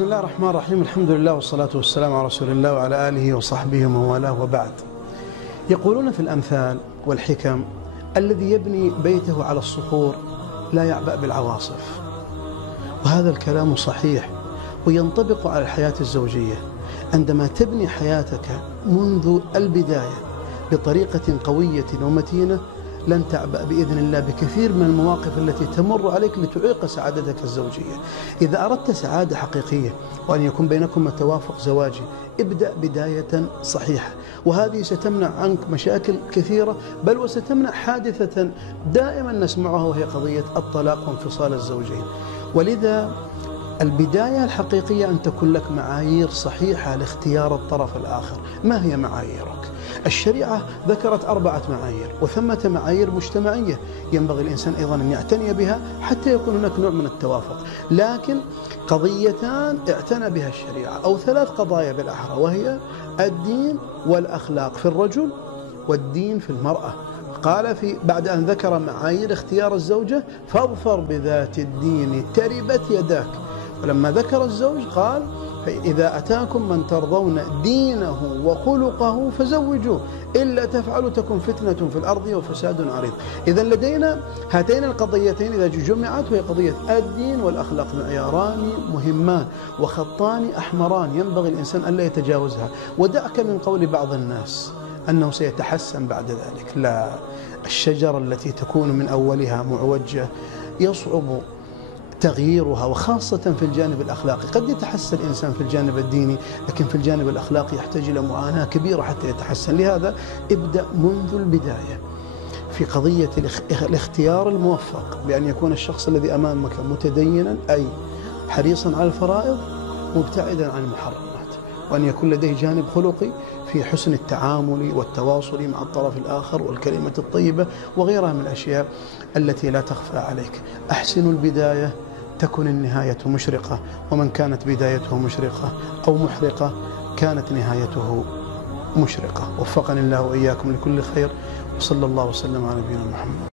بسم الله الرحمن الرحيم. الحمد لله والصلاة والسلام على رسول الله وعلى آله وصحبه ومن والاه، وبعد. يقولون في الأمثال والحكم: الذي يبني بيته على الصخور لا يعبأ بالعواصف. وهذا الكلام صحيح وينطبق على الحياة الزوجية. عندما تبني حياتك منذ البداية بطريقة قوية ومتينة لن تعبأ بإذن الله بكثير من المواقف التي تمر عليك لتعيق سعادتك الزوجية. إذا أردت سعادة حقيقية وأن يكون بينكم توافق زواجي، ابدأ بداية صحيحة، وهذه ستمنع عنك مشاكل كثيرة، بل وستمنع حادثة دائما نسمعها وهي قضية الطلاق وانفصال الزوجين. ولذا البداية الحقيقية أن تكون لك معايير صحيحة لاختيار الطرف الآخر. ما هي معاييرك؟ الشريعة ذكرت 4 معايير، وثمة معايير مجتمعية ينبغي الإنسان أيضا أن يعتني بها حتى يكون هناك نوع من التوافق. لكن قضيتان اعتنى بها الشريعة، أو 3 قضايا بالأحرى، وهي الدين والأخلاق في الرجل والدين في المرأة. قال بعد أن ذكر معايير اختيار الزوجة: فاظفر بذات الدين تربت يداك. ولما ذكر الزوج قال: فإذا أتاكم من ترضون دينه وخلقه فزوجوه، إلا تفعلوا تكن فتنة في الأرض وفساد عريض. إذا لدينا هاتين القضيتين إذا جمعت، وهي قضية الدين والأخلاق، معياران مهمان وخطان أحمران ينبغي الإنسان ألا يتجاوزها. ودعك من قول بعض الناس أنه سيتحسن بعد ذلك. لا، الشجرة التي تكون من أولها معوجة يصعب تغييرها، وخاصة في الجانب الأخلاقي. قد يتحسن الإنسان في الجانب الديني، لكن في الجانب الأخلاقي يحتاج إلى معاناة كبيرة حتى يتحسن. لهذا ابدأ منذ البداية في قضية الاختيار الموفق، بأن يكون الشخص الذي أمامك متدينا، أي حريصا على الفرائض مبتعدا عن المحرمات، وأن يكون لديه جانب خلقي في حسن التعامل والتواصل مع الطرف الآخر والكلمة الطيبة وغيرها من الأشياء التي لا تخفى عليك. أحسن البداية تكن النهاية مشرقة، ومن كانت بدايته مشرقة أو محرقة كانت نهايته مشرقة. وفقني الله وإياكم لكل خير، وصلى الله وسلم على نبينا محمد.